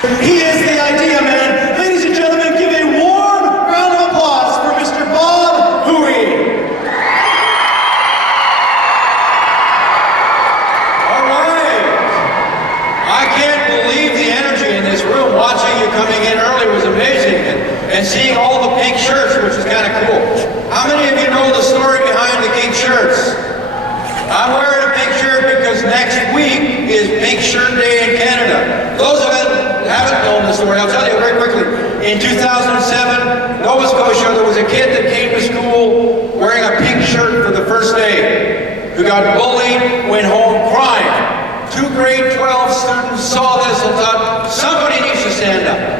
He is the idea man. Ladies and gentlemen, give a warm round of applause for Mr. Bob Hooey. All right. I can't believe the energy in this room. Watching you coming in early was amazing. And seeing all the pink shirts, which is kind of cool. How many of you know the story behind the pink shirts? I'm wearing a pink shirt because next week is Pink Shirt Day in Canada. Those of you haven't known the story, I'll tell you very quickly. In 2007, Nova Scotia, there was a kid that came to school wearing a pink shirt for the first day, who got bullied, went home crying. 2 grade 12 students saw this and thought, somebody needs to stand up.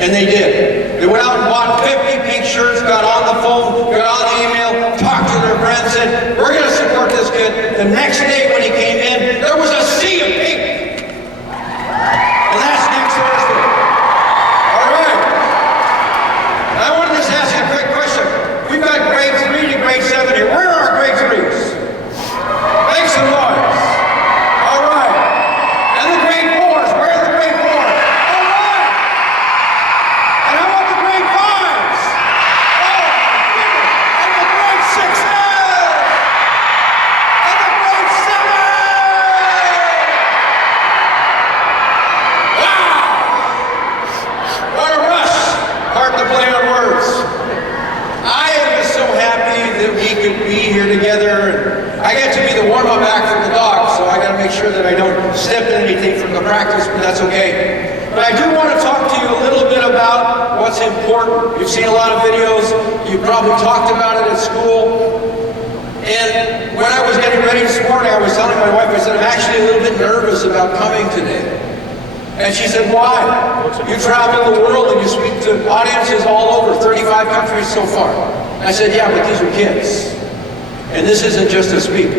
And they did. They went out and bought 50 pink shirts, got on the phone, got on the email, talked to their friends, said, we're going to support this kid. The next day when he came in, there was a sea of pink. And that's next Thursday. All right. I want to just ask you a quick question. We've got grade 3 to grade 7 here. Where are our grade 3s? Make some noise. All right. And the grade 4s. Where are the grade 4s? I get to be the warm-up act for the dogs, so I got to make sure that I don't step in anything from the practice, but that's okay. But I do want to talk to you a little bit about what's important. You've seen a lot of videos. You probably talked about it at school. And when I was getting ready this morning, I was telling my wife, I said, I'm actually a little bit nervous about coming today. And she said, why? You travel the world and you speak to audiences all over, 35 countries so far. I said, yeah, but these are kids. And this isn't just a speech.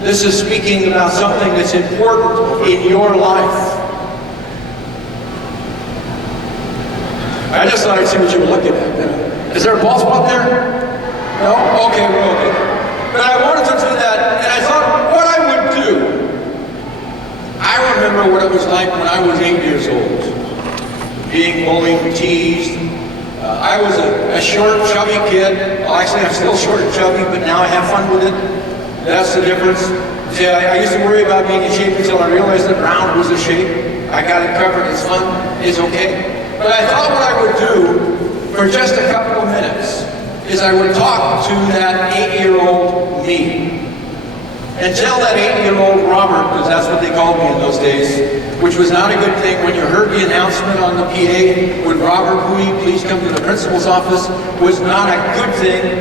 This is speaking about something that's important in your life. I just thought I'd see what you were looking at. Is there a bald spot there? No? Okay, we're okay. But I wanted to do that, and I thought what I would do. I remember what it was like when I was 8 years old. Being bullied, teased. I was a short, chubby kid. Well, actually, I'm still short and chubby, but now I have fun with it. That's the difference. See, I used to worry about being in shape until I realized that round was a shape. I got it covered. It's fun. It's okay. But I thought what I would do for just a couple of minutes is I would talk to that 8-year-old me. And tell that 8-year-old Robert, because that's what they called me in those days, which was not a good thing. When you heard the announcement on the PA, when Robert Hooey, please come to the principal's office, was not a good thing.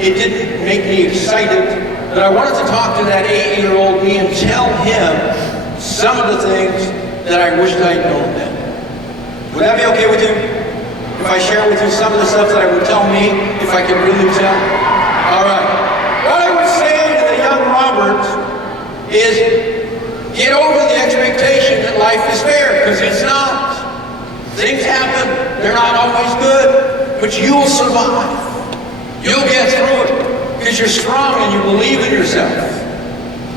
It didn't make me excited. But I wanted to talk to that 8-year-old me and tell him some of the things that I wished I'd known then. Would that be okay with you? If I share with you some of the stuff that I would tell me, if I can really tell? All right. What I would say to the young Robert is get over the expectation that life is fair, because it's not. Things happen. They're not always good, but you'll survive. You'll get through it because you're strong and you believe in yourself.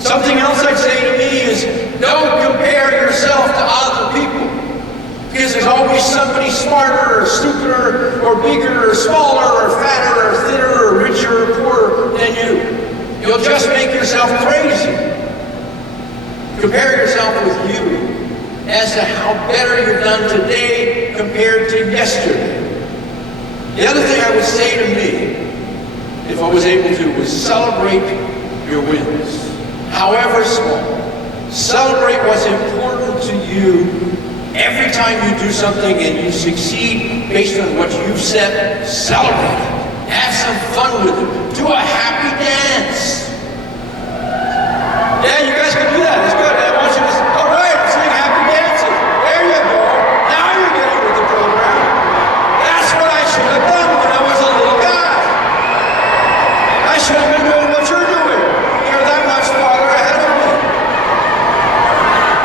Something else I'd say to me is don't compare yourself to other people. Because there's always somebody smarter or stupider or bigger or smaller or fatter or thinner or richer or poorer than you. You'll just make yourself crazy. Compare yourself with you as to how better you've done today compared to yesterday. The other thing I would say to me, if I was able to, was celebrate your wins, however small. Celebrate what's important to you. Every time you do something and you succeed based on what you've said, celebrate it. Have some fun with it. Do a happy dance. Yeah, you guys can do that. It's good. I want you to, all right, sing happy dances. There you go. Now you're getting with the program. That's what I should have done when I was a little guy. I should have been doing what you're doing. You're that much farther ahead of me.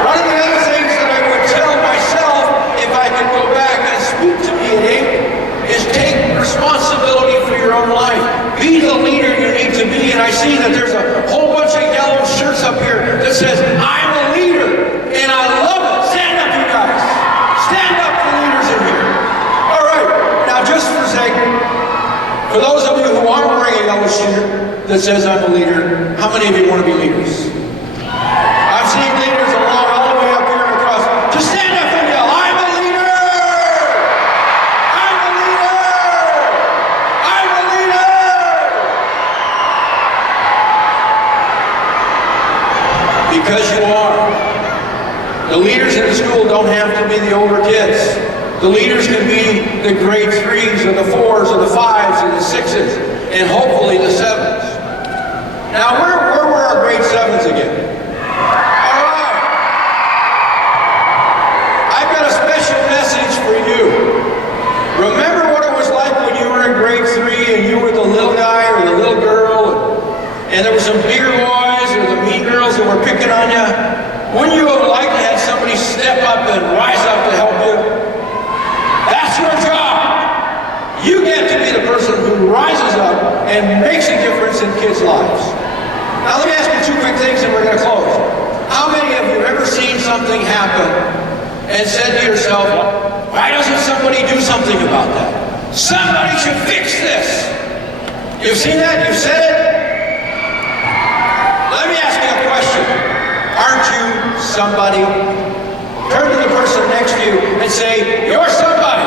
One of the other things that I would tell myself if I could go back and speak to me at 8 is take responsibility for your own life. Be the leader you need to be. And I see that there's a whole bunch of yellow shirts up here that says, I'm a leader. And I love it. Stand up, you guys. For those of you who aren't wearing a yellow shirt that says I'm a leader, how many of you want to be leaders? I've seen leaders along all the way up here and across. Just stand up and yell, I'm a leader! I'm a leader! I'm a leader! Because you are. The leaders in the school don't have to be the older kids. The leaders can be the grade 3s or the 4s or the 5s or the 6s and hopefully the 7s. Now, where were our grade 7s again? All right. I've got a special message for you. Remember what it was like when you were in grade 3 and you were the little guy or the little girl and there were some bigger boys or the mean girls that were picking on you? Wouldn't you have liked to have somebody step up and rise up to help you? That's your job. You get to be the person who rises up and makes a difference in kids' lives. Now let me ask you two quick things and we're going to close. How many of you have ever seen something happen and said to yourself, why doesn't somebody do something about that? Somebody should fix this. You've seen that? You've said it? Let me ask you a question. Aren't you somebody? Turn to the person next to you and say, you're somebody.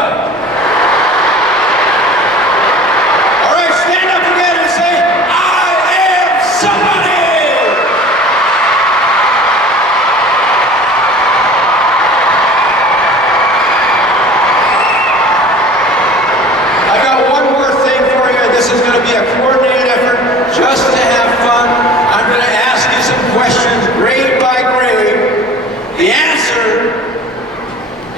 All right, stand up again and say, I am somebody. I've got one more thing for you. This is going to be a coordinated effort just to have fun. I'm going to ask you some questions grade by grade. The answer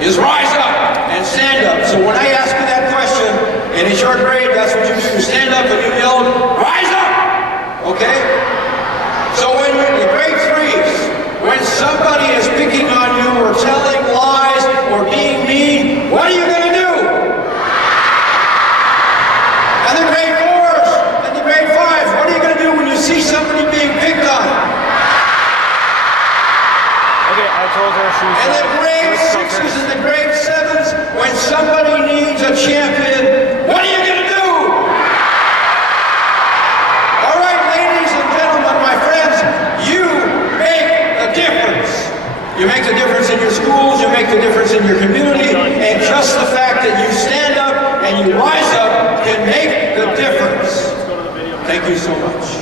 is rise up and stand up. So when I ask you that question, and it's your grade, that's what you do. You stand up and you yell, rise up! Okay? So when the grade 3s, when somebody is picking on you or telling lies or being mean, what are you going to do? And the grade 4s and the grade 5s, what are you going to do when you see somebody being picked on? Okay, I told her she was. And the grade 6s and the grade 7s, when somebody needs a champion, what are you going to do? All right, ladies and gentlemen, my friends, you make a difference. You make the difference in your schools, you make the difference in your community, and just the fact that you stand up and you rise up can make the difference. Thank you so much.